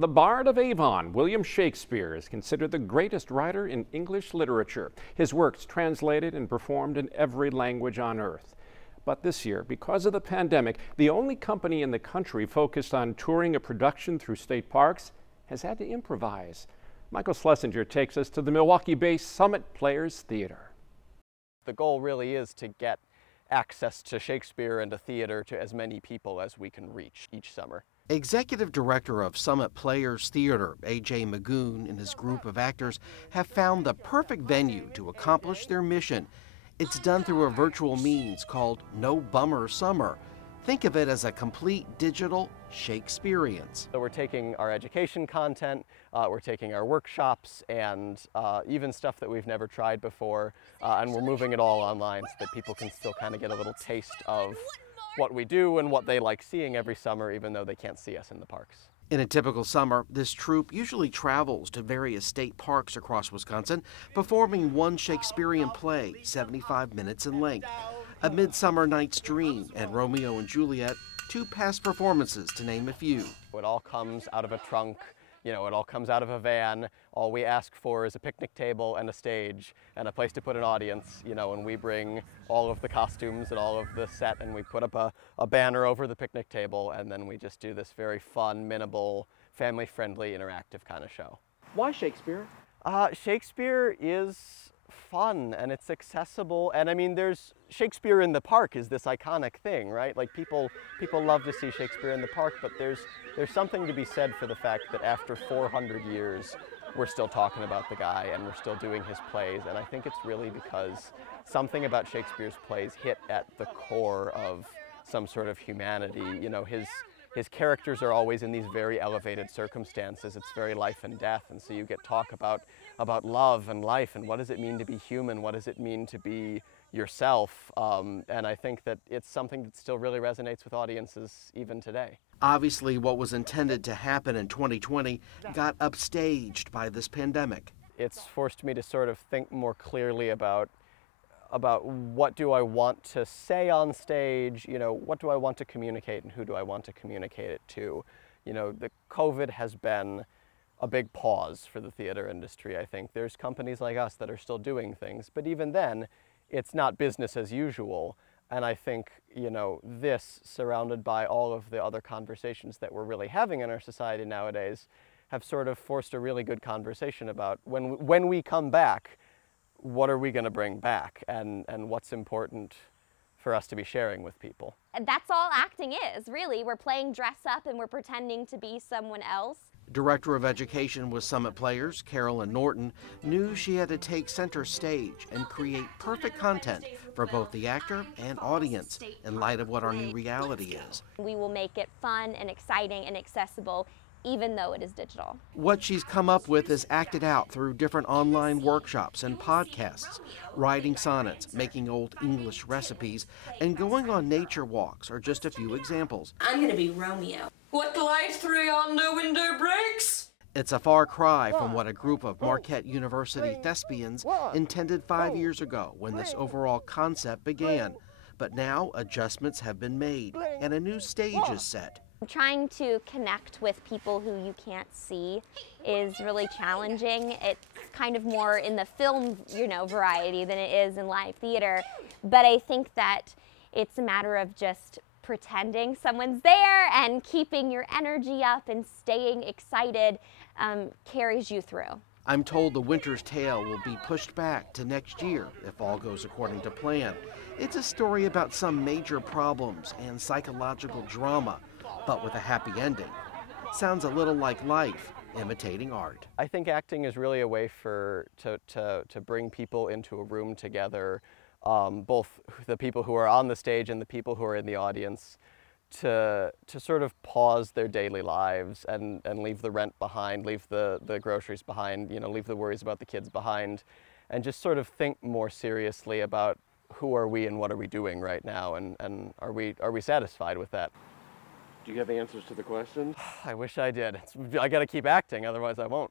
The Bard of Avon, William Shakespeare, is considered the greatest writer in English literature. His works translated and performed in every language on earth. But this year, because of the pandemic, the only company in the country focused on touring a production through state parks has had to improvise. Michael Schlesinger takes us to the Milwaukee-based Summit Players Theater. The goal really is to get access to Shakespeare and to theater to as many people as we can reach each summer. Executive Director of Summit Players Theater, A.J. Magoon, and his group of actors have found the perfect venue to accomplish their mission. It's done through a virtual means called No Bummer Summer. Think of it as a complete digital Shakespeareans. So we're taking our education content, we're taking our workshops, and even stuff that we've never tried before, and we're moving it all online so that people can still kind of get a little taste of what we do and what they like seeing every summer, even though they can't see us in the parks. In a typical summer, this troupe usually travels to various state parks across Wisconsin, performing one Shakespearean play, 75 minutes in length. A Midsummer Night's Dream and Romeo and Juliet, two past performances to name a few. It all comes out of a trunk, it all comes out of a van. All we ask for is a picnic table and a stage and a place to put an audience, and we bring all of the costumes and all of the set, and we put up a banner over the picnic table, and then we just do this very fun, minimal, family-friendly, interactive kind of show. Why Shakespeare? Shakespeare is fun and it's accessible, and I mean, there's Shakespeare in the park is this iconic thing, right? Like people love to see Shakespeare in the park, but there's something to be said for the fact that after 400 years we're still talking about the guy and we're still doing his plays, and I think it's really because something about Shakespeare's plays hit at the core of some sort of humanity. His characters are always in these very elevated circumstances. It's very life and death, and so you get talk about love and life and what does it mean to be human, what does it mean to be yourself, and I think that it's something that still really resonates with audiences even today. Obviously, what was intended to happen in 2020 got upstaged by this pandemic. It's forced me to sort of think more clearly about what do I want to say on stage, what do I want to communicate and who do I want to communicate it to. The COVID has been a big pause for the theater industry. I think there's companies like us that are still doing things, but even then, it's not business as usual. And I think, this, surrounded by all of the other conversations that we're really having in our society nowadays, have sort of forced a really good conversation about when we come back, what are we going to bring back, and what's important for us to be sharing with people. And that's all acting is, really. We're playing dress up and we're pretending to be someone else. Director of Education with Summit Players, Carolyn Norton, knew she had to take center stage and create perfect content for both the actor and audience in light of what our new reality is. We will make it fun and exciting and accessible, even though it is digital. What she's come up with is acted out through different online workshops and podcasts. Writing sonnets, making old English recipes, and going on nature walks are just a few examples. I'm going to be Romeo. What the light through yonder window breaks? It's a far cry from what a group of Marquette University thespians intended 5 years ago when this overall concept began. But now adjustments have been made and a new stage is set. Trying to connect with people who you can't see is really challenging. It's kind of more in the film, variety than it is in live theater. But I think that it's a matter of just pretending someone's there and keeping your energy up and staying excited carries you through. I'm told The Winter's Tale will be pushed back to next year if all goes according to plan. It's a story about some major problems and psychological drama, but with a happy ending. Sounds a little like life, imitating art. I think acting is really a way to bring people into a room together, both the people who are on the stage and the people who are in the audience, to sort of pause their daily lives and leave the rent behind, leave the groceries behind, leave the worries about the kids behind, and just sort of think more seriously about who are we and what are we doing right now, and are we satisfied with that? Do you have answers to the questions? I wish I did. I got to keep acting, otherwise I won't.